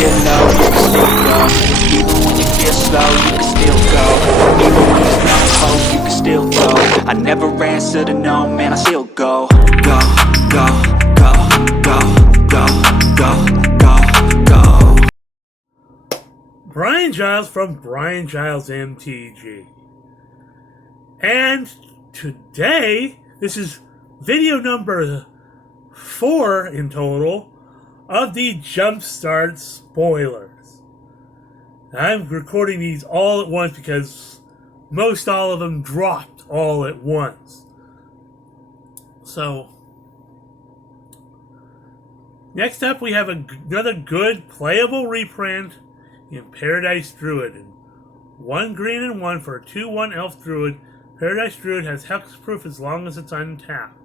feel low, you can still go. Even when you feel slow, you can still go. Even when there's no hope, you can still go. I never answer to no, man, I still go. Go, go, go, go, go, go, go, go. Brian Giles from Brian Giles MTG. And today, this is video number 4 in total of the Jumpstart spoilers. I'm recording these all at once because most all of them dropped all at once. So, next up we have another good playable reprint in Paradise Druid. 1 green and 1 for a 2/1 elf druid. Paradise Druid has hexproof as long as it's untapped.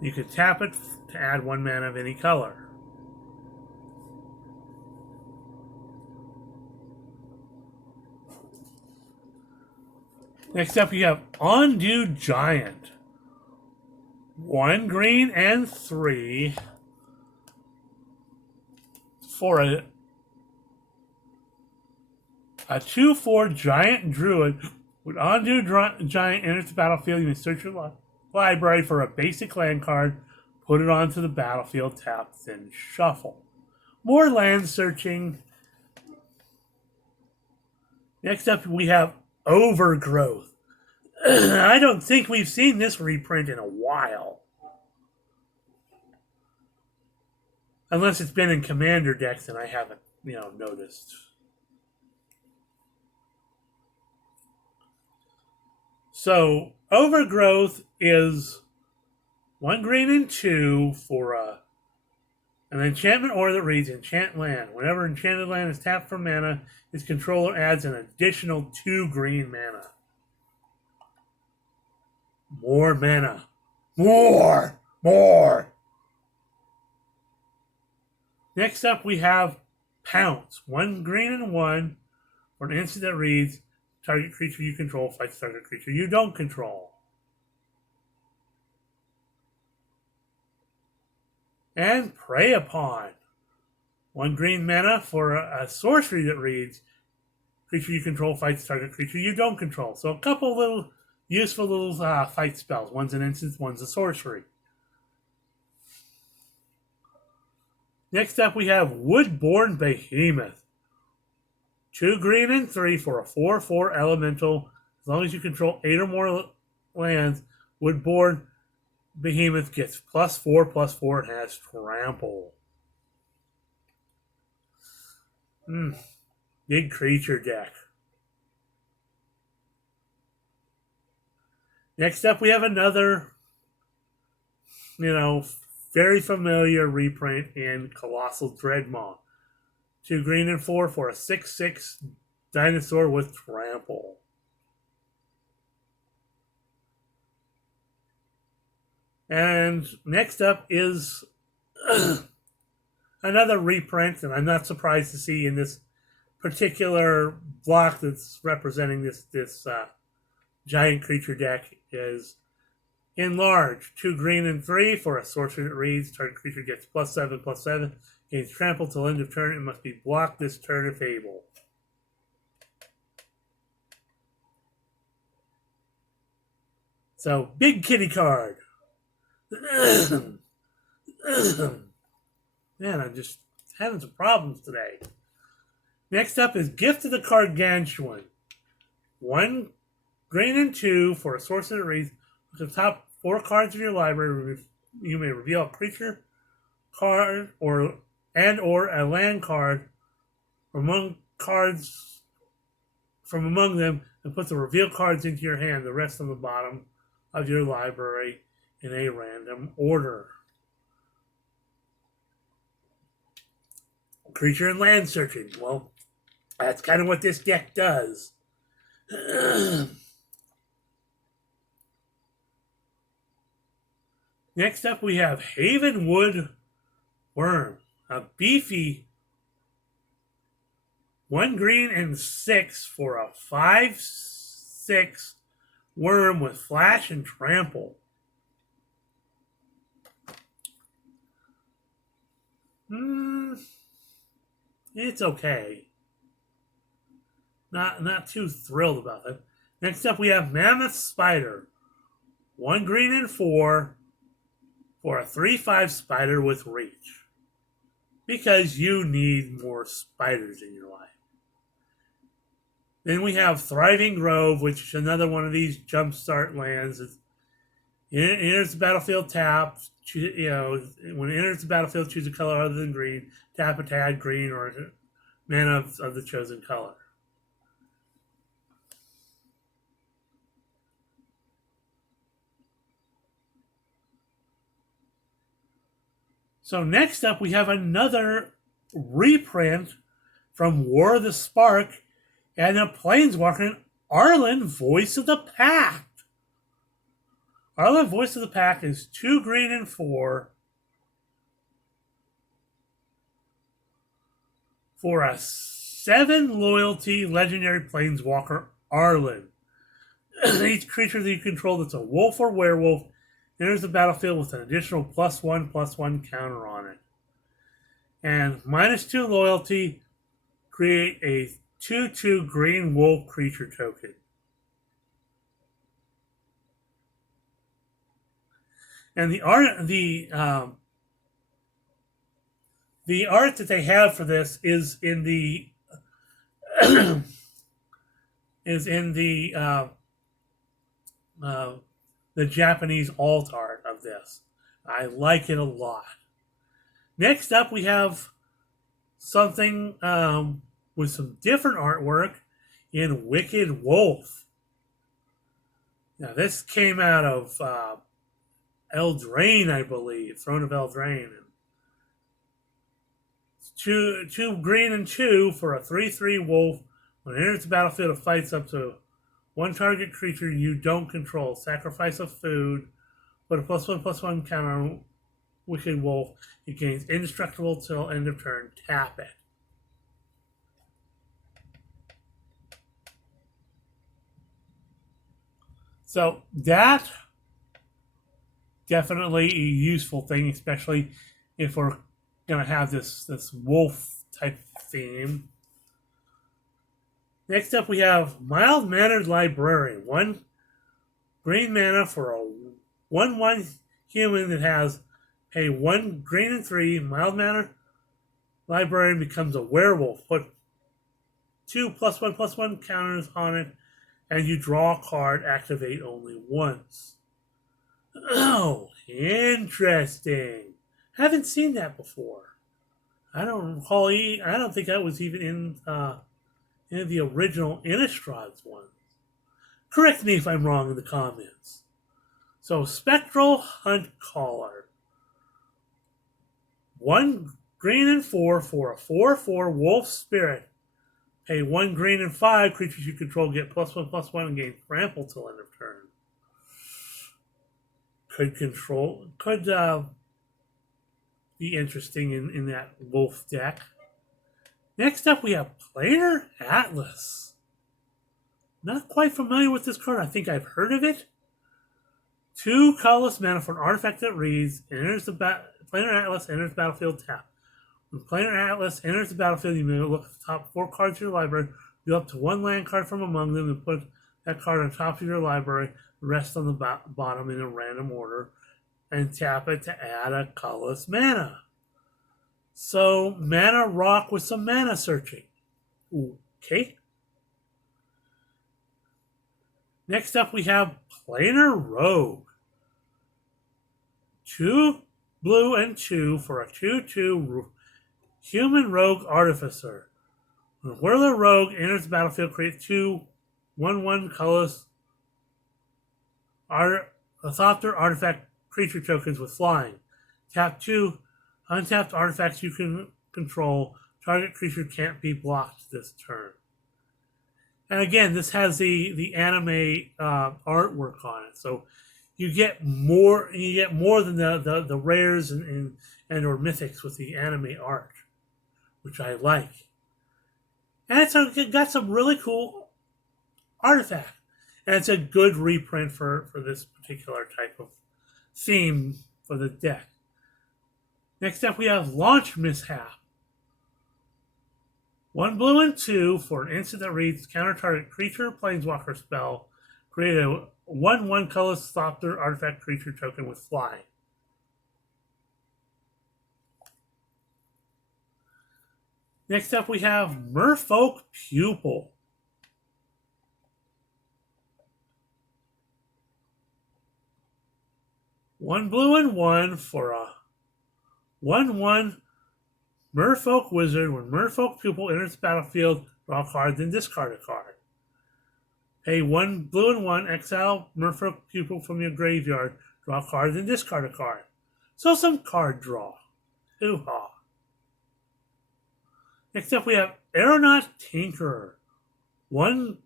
You can tap it to add 1 mana of any color. Next up you have Undue Giant. 1 green and 3 for a 2/4 giant druid. When Undue Giant enters the battlefield, you may search your library for a basic land card, put it onto the battlefield, tap, then shuffle. More land searching. Next up, we have Overgrowth. I don't think we've seen this reprint in a while. Unless it's been in Commander decks and I haven't, noticed. So, Overgrowth is 1 green and 2 for an enchantment aura that reads Enchant Land. Whenever enchanted land is tapped for mana, its controller adds an additional 2 green mana. More mana. More! Next up, we have Pounce. 1 green and 1 for an instant that reads target creature you control fights target creature you don't control. And Prey Upon. 1 green mana for a sorcery that reads creature you control fights target creature you don't control. So a couple little useful little fight spells. One's an instant, one's a sorcery. Next up we have Woodborn Behemoth. 2 green and 3 for a 4/4 elemental. As long as you control 8 or more lands, Woodborn Behemoth gets +4/+4 and has trample. Big creature deck. Next up we have another, very familiar reprint in Colossal Dreadmaw. 2 green and 4 for a 6/6 dinosaur with trample. And next up is another reprint, and I'm not surprised to see in this particular block that's representing this giant creature deck is Enlarge. 2 green and 3 for a sorcery that reads target creature gets +7/+7. Gains trample till end of turn. It must be blocked this turn if able. So, big kitty card. Man, I'm just having some problems today. Next up is Gift of the Gargantuan. 1 green and 2 for a sorcery that reads the top 4 cards of your library. You may reveal a creature card or a land card from among them and put the revealed cards into your hand, the rest on the bottom of your library in a random order. Creature and land searching. Well, that's kind of what this deck does. Next up, we have Havenwood Worm, a beefy 1 green and 6 for a 5/6 worm with flash and trample. It's okay. Not too thrilled about it. Next up, we have Mammoth Spider. 1 green and 4 for a 3/5 spider with reach. Because you need more spiders in your life. Then we have Thriving Grove, which is another one of these Jumpstart lands. It enters the battlefield tapped. When it enters the battlefield, choose a color other than green. Tap a tag green or mana of the chosen color. So next up, we have another reprint from War of the Spark and a Planeswalker, Arlen, Voice of the Pack. Arlen, Voice of the Pack is 2 green and 4 for a 7 loyalty legendary Planeswalker, Arlen. Each creature that you control that's a wolf or werewolf enters the battlefield with an additional +1/+1 counter on it. And -2 loyalty, create a 2/2 green wolf creature token. And the art that they have for this is in the the Japanese alt art of this. I like it a lot. Next up, we have something with some different artwork in Wicked Wolf. Now, this came out of Eldraine, I believe, Throne of Eldraine. Two green and 2 for a 3/3 wolf. When it enters the battlefield, it fights up to 1 target creature you don't control. Sacrifice a food. Put a +1/+1 counter on Wicked Wolf. It gains indestructible till end of turn. Tap it. So that definitely a useful thing, especially if we're going to have this wolf type theme. Next up, we have Mild-Mannered Librarian. 1 green mana for a 1/1 human that has a 1 green and 3. Mild-Mannered Librarian becomes a werewolf. Put 2 +1/+1 counters on it, and you draw a card. Activate only once. Oh, interesting. Haven't seen that before. I don't recall. I don't think that was even in the original Innistrad's one. Correct me if I'm wrong in the comments. So, Spectral Hunt Caller. 1 green and 4 for a 4/4 Wolf Spirit. Pay 1 green and 5. Creatures you control get +1/+1 and gain trample till end of turn. Could be interesting in that wolf deck. Next up, we have Planar Atlas. Not quite familiar with this card. I think I've heard of it. 2 colorless mana for an artifact that reads, Planar Atlas enters battlefield tap. When Planar Atlas enters the battlefield, you may look at the top 4 cards of your library, deal up to 1 land card from among them, and put that card on top of your library, the rest on the bottom in a random order, and tap it to add a colorless mana. So, mana rock with some mana searching. Okay. Next up, we have Planar Rogue. 2 blue and 2 for a 2/2 human rogue artificer. When Whirler Rogue enters the battlefield, create 2 1/1 colorless Thopter artifact creature tokens with flying. Tap 2 untapped artifacts you can control. Target creature can't be blocked this turn. And again, this has the anime artwork on it, so you get more. You get more than the rares and or mythics with the anime art, which I like. And it got some really cool artifact, and it's a good reprint for this particular type of theme for the deck. Next up, we have Launch Mishap. 1 blue and 2 for an instant that reads counter target creature, planeswalker spell. Create a 1/1 colorless Thopter artifact creature token with fly. Next up, we have Merfolk Pupil. One blue and 1 for a 1/1 Merfolk Wizard. When Merfolk Pupil enters the battlefield, draw a card, then discard a card. Pay 1 blue and 1, exile Merfolk Pupil from your graveyard, draw a card, then discard a card. So some card draw. Hoo-ha. Next up, we have Aeronaut Tinkerer. 1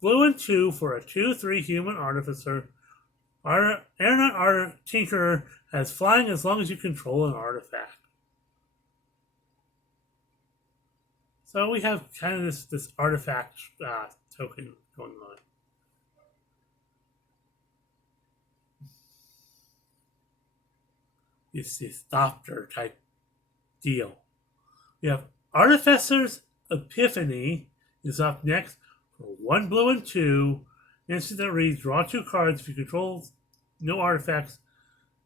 blue and 2 for a 2/3 human artificer. Aeronaut Tinkerer has flying as long as you control an artifact. So we have kind of this artifact token going on. It's this Thopter type deal. We have Artificer's Epiphany is up next for 1 blue and 2. Instant that reads, draw 2 cards. If you control no artifacts,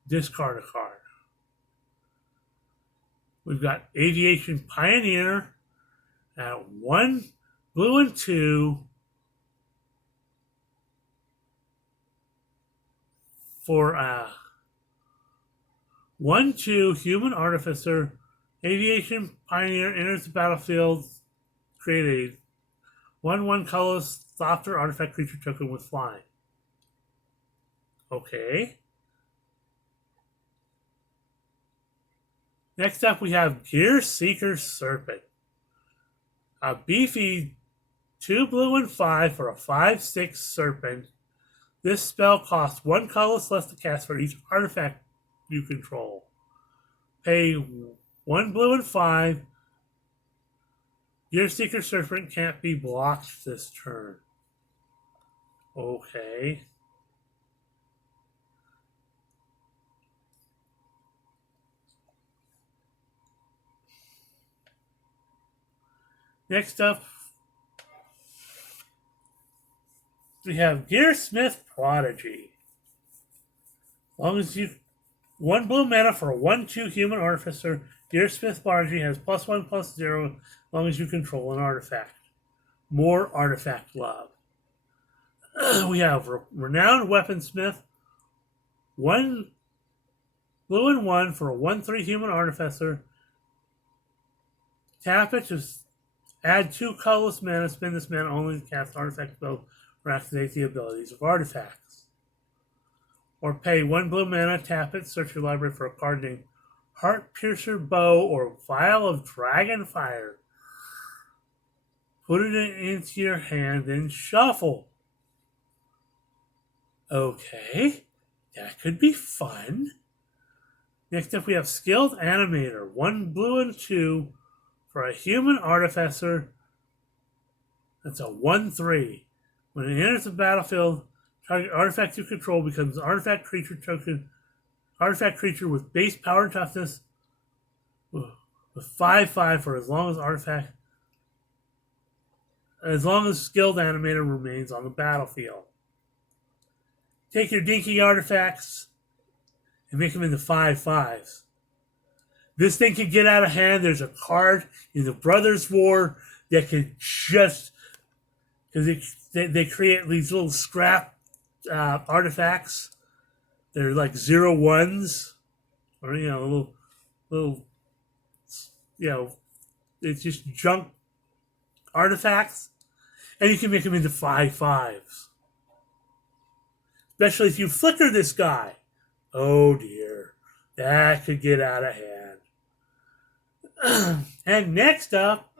discard a card. We've got Aviation Pioneer at 1 blue and 2 for a 1/2 human artificer. Aviation Pioneer enters the battlefield. Create a 1/1 colorless Thopter artifact creature token with flying. Okay. Next up, we have Gear Seeker Serpent. A beefy 2 blue and 5 for a 5/6 Serpent. This spell costs 1 colorless less to cast for each artifact you control. Pay 1 blue and 5. Gear Seeker Serpent can't be blocked this turn. Okay. Next up, we have Gearsmith Prodigy. As long as you 1 blue mana for a 1/2 human artificer, Gearsmith Prodigy has +1/+0 as long as you control an artifact. More artifact love. We have Renowned Weaponsmith. 1 blue and 1 for a 1/3 human artificer. Tap it to add 2 colorless mana. Spend this mana only to cast artifact spells or activate the abilities of artifacts. Or pay 1 blue mana, tap it, search your library for a card named Heart Piercer Bow or Vial of Dragonfire. Put it into your hand, then shuffle. Okay, that could be fun. Next up, we have Skilled Animator. 1 blue and 2 for a human artificer. That's a 1/3. When it enters the battlefield, target artifact you control becomes an artifact creature token. Artifact creature with base power and toughness with 5/5 for as long as Skilled Animator remains on the battlefield. Take your dinky artifacts and make them into 5/5s. This thing can get out of hand. There's a card in the Brothers War that can just, because they create these little scrap artifacts. They're like 0/1s, or little, it's just junk artifacts, and you can make them into 5/5s. Especially if you flicker this guy. Oh dear, that could get out of hand. And next up,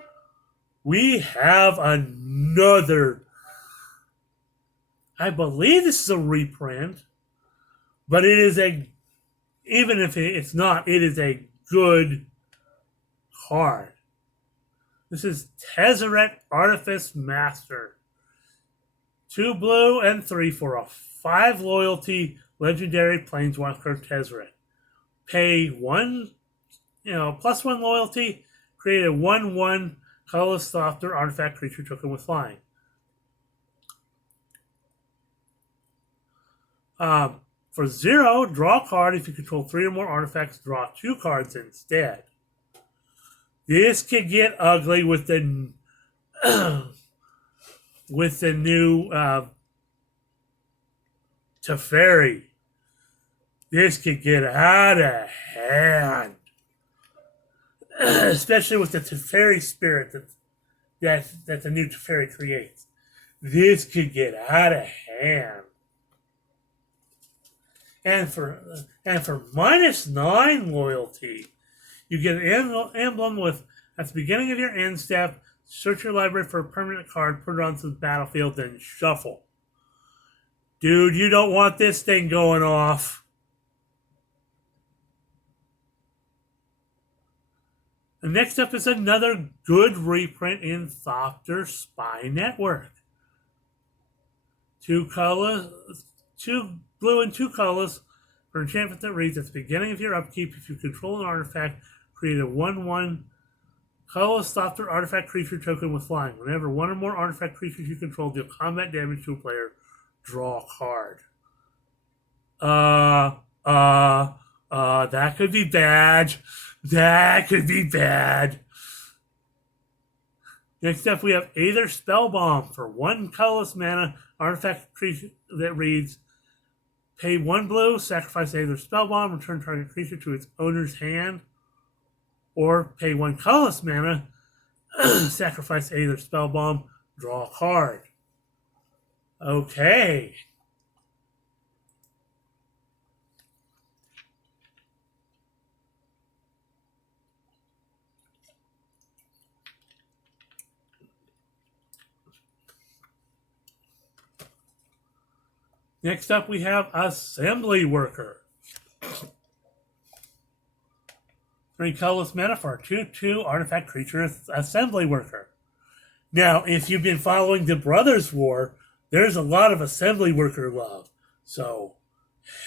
we have another. I believe this is a reprint, but it is even if it's not, it is a good card. This is Tezzeret Artifice Master. 2 blue and 3 for a 5 loyalty legendary planeswalker Tezzeret. Pay 1, +1 loyalty, create a 1/1 colorless softer artifact creature token with flying. For 0, draw a card. If you control 3 or more artifacts, draw 2 cards instead. This could get ugly with the with the new Teferi. This could get out of hand. Especially with the Teferi spirit that the new Teferi creates. This could get out of hand. And for -9 loyalty, you get an emblem with, at the beginning of your end step, search your library for a permanent card, put it onto the battlefield, then shuffle. Dude, you don't want this thing going off. And next up is another good reprint in Thopter Spy Network. 2 colors, 2 blue and 2 colors for enchantment that reads, at the beginning of your upkeep, if you control an artifact, create a 1/1 colorless Thopter artifact creature token with flying. Whenever 1 or more artifact creatures you control deal combat damage to a player, draw a card. That could be bad. That could be bad. Next up, we have Aether Spellbomb for 1 colorless mana artifact creature that reads, pay 1 blue, sacrifice Aether Spellbomb, return target creature to its owner's hand, or pay 1 colorless mana, sacrifice Aether Spellbomb, draw a card. Okay. Next up, we have Assembly Worker. 3 colorless mana for a 2/2 artifact creature Assembly Worker. Now, if you've been following the Brothers War, there's a lot of Assembly Worker love. So,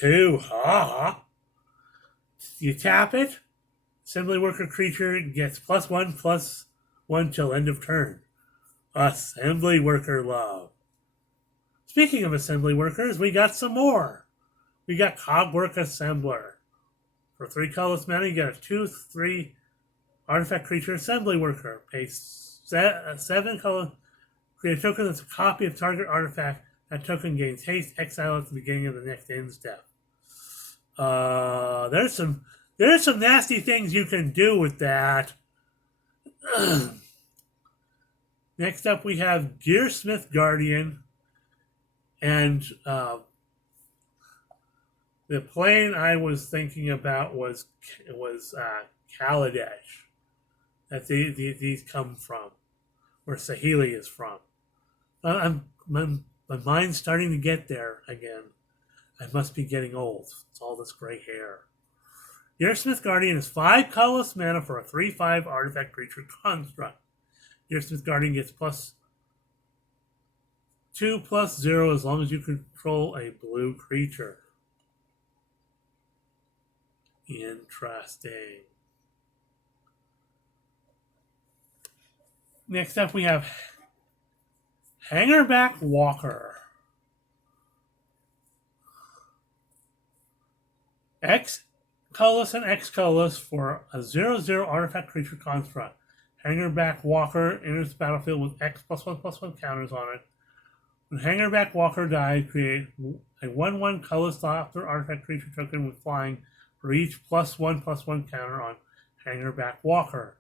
hoo-ha. You tap it, Assembly Worker creature gets +1/+1 till end of turn. Assembly Worker love. Speaking of assembly workers, we got some more. We got Cogwork Assembler. For 3 colorless mana, you get a 2/3 artifact creature assembly worker. Pay 7 color, create a token that's a copy of target artifact. That token gains haste, exile at the beginning of the next end step. There's some nasty things you can do with that. Next up, we have Gearsmith Guardian. And the plane I was thinking about was Kaladesh, that these come from, where Sahili is from. My mind's starting to get there again. I must be getting old. It's all this gray hair. Gearsmith Guardian is 5 colorless mana for a 3/5 artifact creature construct. Gearsmith Guardian gets +2/+0 as long as you control a blue creature. Interesting. Next up, we have Hangerback Walker. X colorless and X colorless for a 0/0 artifact creature construct. Hangerback Walker enters the battlefield with X +1/+1 counters on it. When Hangerback Walker dies, create a 1/1 colorless Thopter artifact creature token with flying for each +1/+1 counter on Hangerback Walker.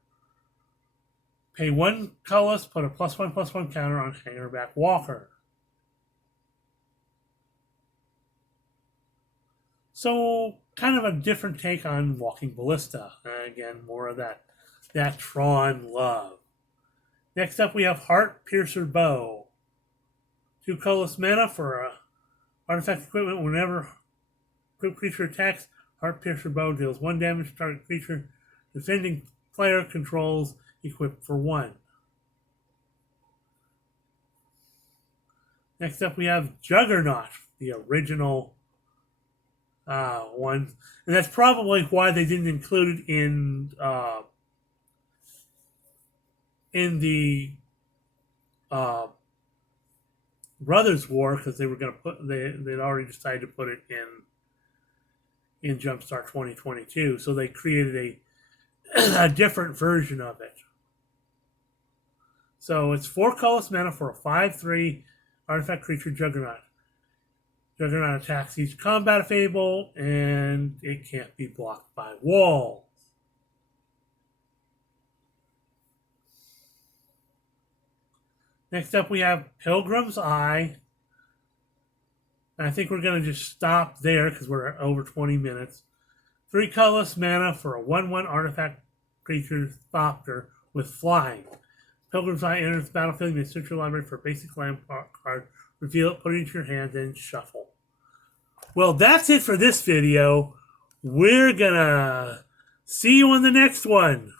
Pay 1 colorless, put a +1/+1 counter on Hangerback Walker. So, kind of a different take on Walking Ballista. Again, more of that Tron love. Next up, we have Heart Piercer Bow. 2 colorless mana for artifact equipment. Whenever equipped creature attacks, Heart Piercer Bow deals 1 damage to target creature. Defending player controls equipped for 1. Next up, we have Juggernaut, the original one, and that's probably why they didn't include it in in the Brothers War, because they were going to they'd already decided to put it in Jumpstart 2022, so they created a different version of it. So it's 4 colorless mana for a 5/3 artifact creature Juggernaut. Juggernaut attacks each combat fable, and it can't be blocked by walls. Next up, we have Pilgrim's Eye. And I think we're going to just stop there because we're at over 20 minutes. 3 colorless mana for a 1/1 artifact creature Thopter with flying. Pilgrim's Eye enters the battlefield. You may search your library for a basic land card. Reveal it, put it into your hand, then shuffle. Well, that's it for this video. We're going to see you on the next one.